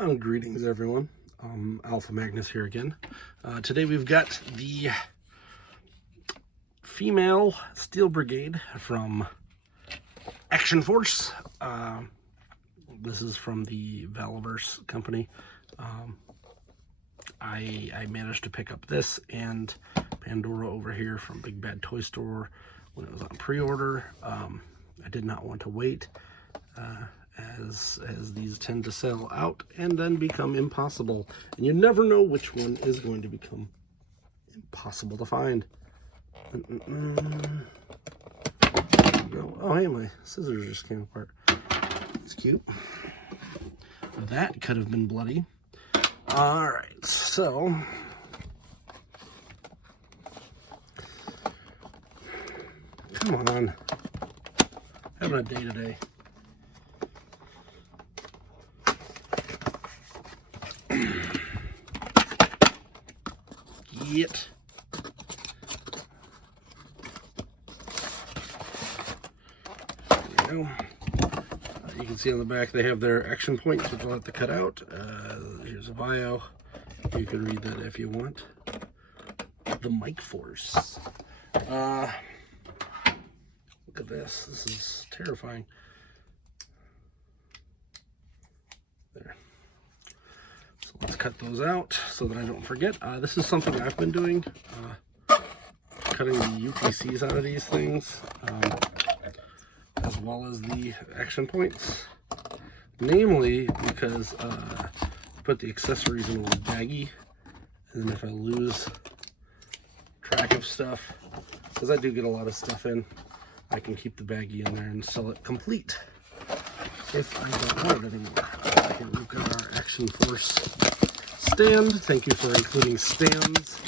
Greetings, everyone. Alpha Magnus here again. Today we've got the female Steel Brigade from Action Force. This is from the Valaverse company. I managed to pick up this and Pandora over here from Big Bad Toy Store when it was on pre-order. I did not want to wait. As these tend to sell out and then become impossible. And you never know which one is going to become impossible to find. Oh, hey, my scissors just came apart. It's cute. That could have been bloody. Alright, so... Come on. Having a day today. Yet. There we go. You can see on the back they have their action points, which I'll have to cut out. Here's a bio. You can read that if you want. The Mike Force. Look at this. This is terrifying. There. Let's cut those out so that I don't forget. This is something I've been doing, cutting the UPCs out of these things, as well as the action points. Namely, because I put the accessories in a little baggie, and then if I lose track of stuff, because I do get a lot of stuff in, I can keep the baggie in there and sell it complete if I don't want it anymore. Here we've got our Action Force stand. Thank you for including stands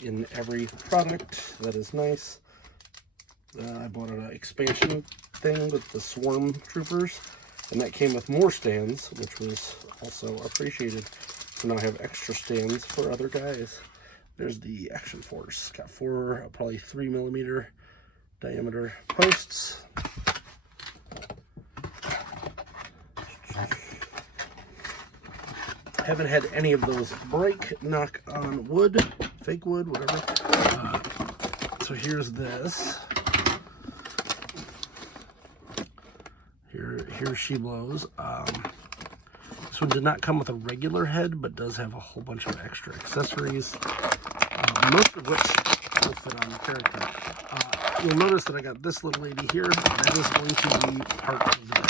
in every product. That is nice. I bought an expansion thing with the Swarm Troopers, and that came with more stands, which was also appreciated. So now I have extra stands for other guys. There's the Action Force. Got four, probably 3mm diameter posts. Haven't had any of those break, knock on wood, fake wood, whatever. So here's this. Here she blows. This one did not come with a regular head, but does have a whole bunch of extra accessories, most of which will fit on the character. You'll notice that I got this little lady here. That is going to be part of this.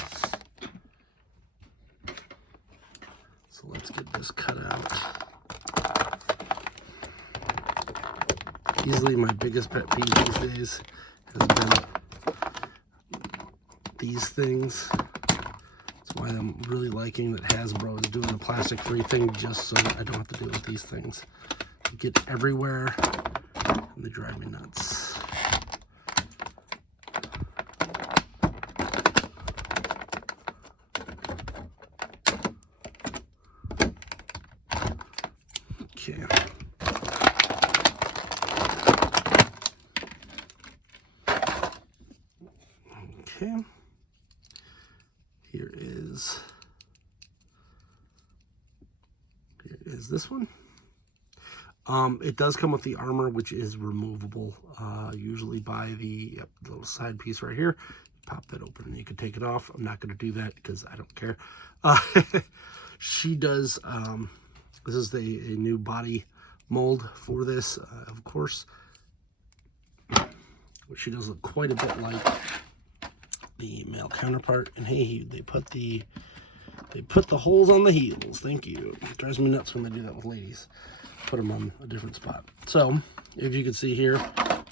So let's get this cut out. Easily my biggest pet peeve these days has been these things. That's why I'm really liking that Hasbro is doing a plastic-free thing, just so that I don't have to deal with these things. They get everywhere and they drive me nuts. Okay. Okay. Here is this one. It does come with the armor, which is removable, usually by the little side piece right here. Pop that open and you can take it off. I'm not going to do that because I don't care. She does... This is a new body mold for this, of course, which she does look quite a bit like the male counterpart. And hey, they put the holes on the heels. Thank you. It drives me nuts when they do that with ladies. Put them on a different spot. So, if you can see here,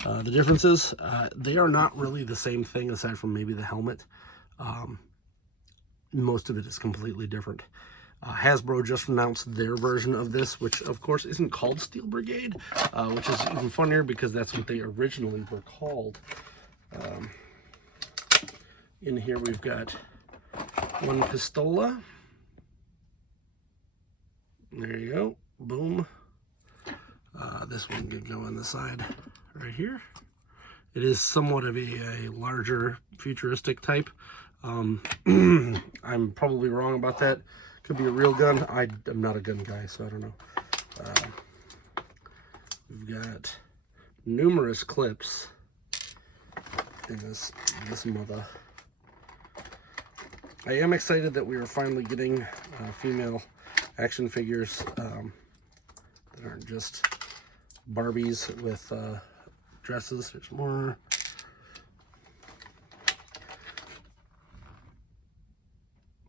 the differences, they are not really the same thing aside from maybe the helmet. Most of it is completely different. Hasbro just announced their version of this, which of course isn't called Steel Brigade, which is even funnier because that's what they originally were called. In here we've got one pistola. There you go. Boom. This one could go on the side right here. It is somewhat of a larger futuristic type. I'm probably wrong about that Could be a real gun. I'm not a gun guy, so I don't know. We've got numerous clips in this mother. I am excited that we are finally getting female action figures that aren't just Barbies with dresses. There's more.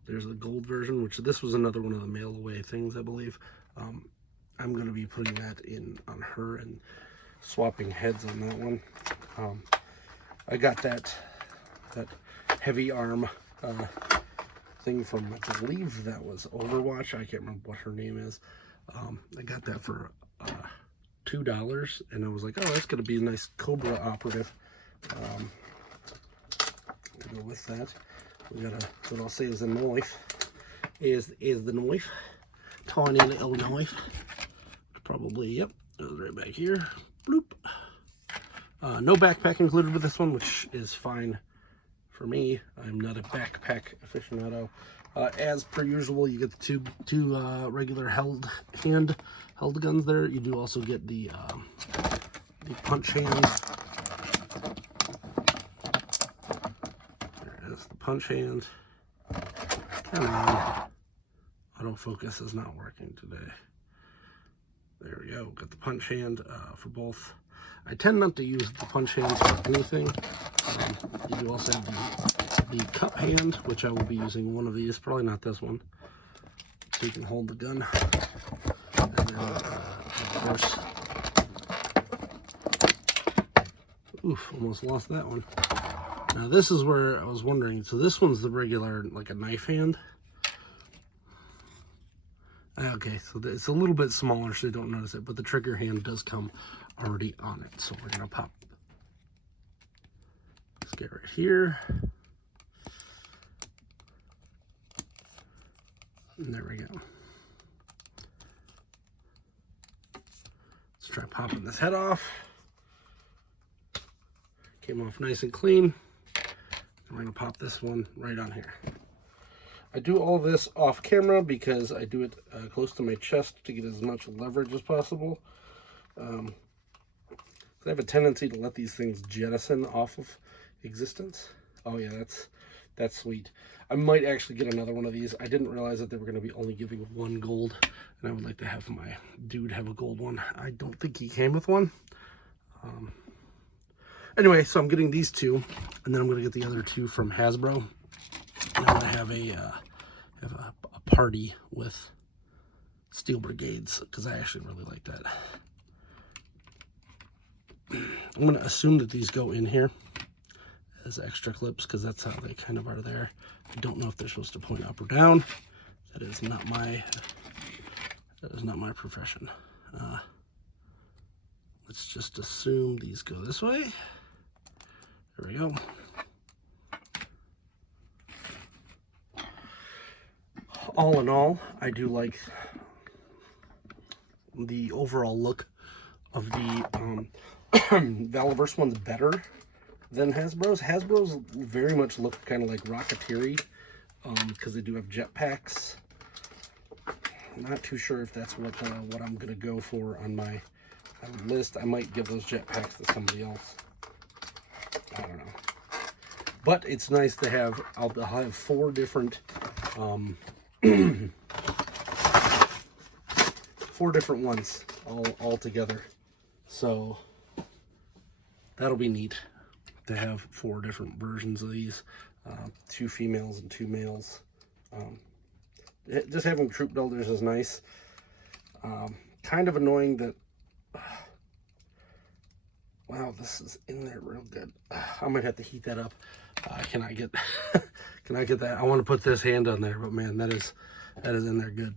There's the gold version, which this was another one of the mail away things, I believe. I'm going to be putting that in on her and swapping heads on that one. I got that heavy arm thing from, I believe that was Overwatch. I can't remember what her name is. I got that for $2, and I was like, oh, that's going to be a nice Cobra operative to go with that. We got what I'll say is the knife. Is the knife. Tiny little knife. Probably, yep. It was right back here. Bloop. No backpack included with this one, which is fine for me. I'm not a backpack aficionado. As per usual, you get the two regular held guns there. You do also get the punch hands. There is the punch hand. Come on. Autofocus is not working today. There we go. Got the punch hand for both. I tend not to use the punch hands for anything. You do also have the cup hand, which I will be using one of these. Probably not this one. So you can hold the gun. And then, of course... Oof, almost lost that one. Now this is where I was wondering. So this one's the regular, like a knife hand. Okay, so it's a little bit smaller, so you don't notice it, but the trigger hand does come already on it. So we're gonna pop this guy right here. And there we go. Let's try popping this head off. Came off nice and clean. And we're gonna pop this one right on here. I do all this off camera because I do it close to my chest to get as much leverage as possible. I have a tendency to let these things jettison off of existence. Oh yeah, that's sweet. I might actually get another one of these. I didn't realize that they were going to be only giving one gold, and I would like to have my dude have a gold one. I don't think he came with one. Anyway, so I'm getting these two, and then I'm going to get the other two from Hasbro. And I'm going to have a party with Steel Brigades, because I actually really like that. I'm going to assume that these go in here as extra clips, because that's how they kind of are there. I don't know if they're supposed to point up or down. That is not my profession. Let's just assume these go this way. There we go. All in all, I do like the overall look of the Valaverse one's better than Hasbro's. Hasbro's very much look kind of like Rocketeer-y, because they do have jetpacks. I'm not too sure if that's what I'm gonna go for on my list. I might give those jetpacks to somebody else. I don't know, but it's nice to have. I'll have 4 different 4 different ones all together, so that'll be neat to have 4 different versions of these, 2 females and 2 males. Just having troop builders is nice. Kind of annoying that wow, this is in there real good. I might have to heat that up. Can I get that? I want to put this hand on there, but man, that is in there good.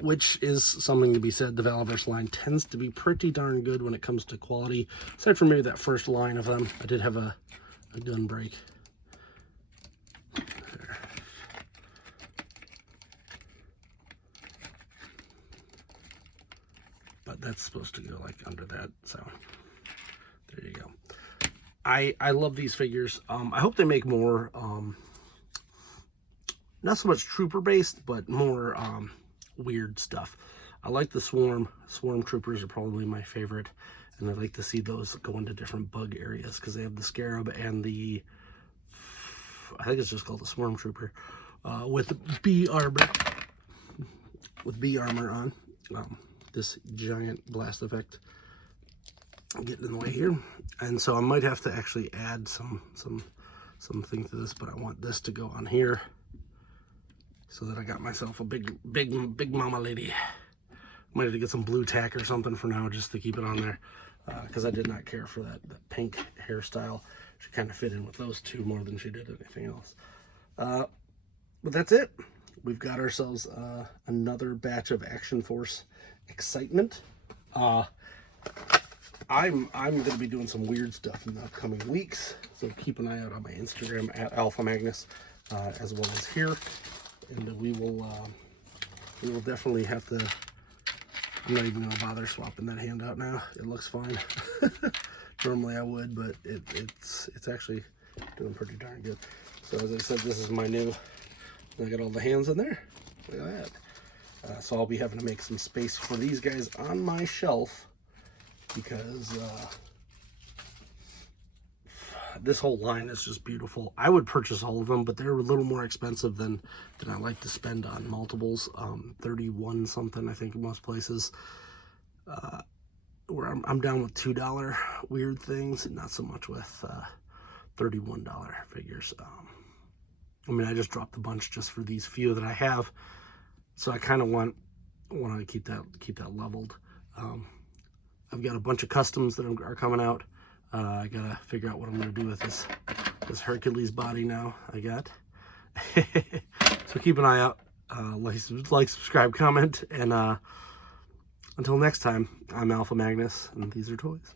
Which is something to be said. The Valaverse line tends to be pretty darn good when it comes to quality. Aside from maybe that first line of them. I did have a gun break. There. But that's supposed to go like under that, so there you go. I love these figures. I hope they make more. not so much trooper based, but more weird stuff. I like the swarm troopers are probably my favorite, and I like to see those go into different bug areas because they have the scarab and the, I think it's just called the swarm trooper, with B armor on. This giant blast effect getting in the way here, and so I might have to actually add something to this, but I want this to go on here so that I got myself a big mama lady. Might have to get some blue tack or something for now just to keep it on there, because I did not care for that pink hairstyle. She kind of fit in with those two more than she did anything else. But that's it. We've got ourselves another batch of Action Force excitement. I'm going to be doing some weird stuff in the upcoming weeks, so keep an eye out on my Instagram at Alpha Magnus, as well as here, and we will definitely have to. I'm not even going to bother swapping that handout now. It looks fine. Normally I would, but it's actually doing pretty darn good. So as I said, this is my new. I got all the hands in there. Look at that. So I'll be having to make some space for these guys on my shelf, because this whole line is just beautiful. I would purchase all of them, but they're a little more expensive than I like to spend on multiples. 31 something, I think, in most places. Where I'm down with $2 weird things, and not so much with $31 figures. I mean, I just dropped a bunch just for these few that I have, so I kind of want to keep that leveled. I've got a bunch of customs that are coming out. I gotta figure out what I'm gonna do with this Hercules body now I got. So keep an eye out. Like, subscribe, comment, and until next time, I'm Alpha Magnus, and these are toys.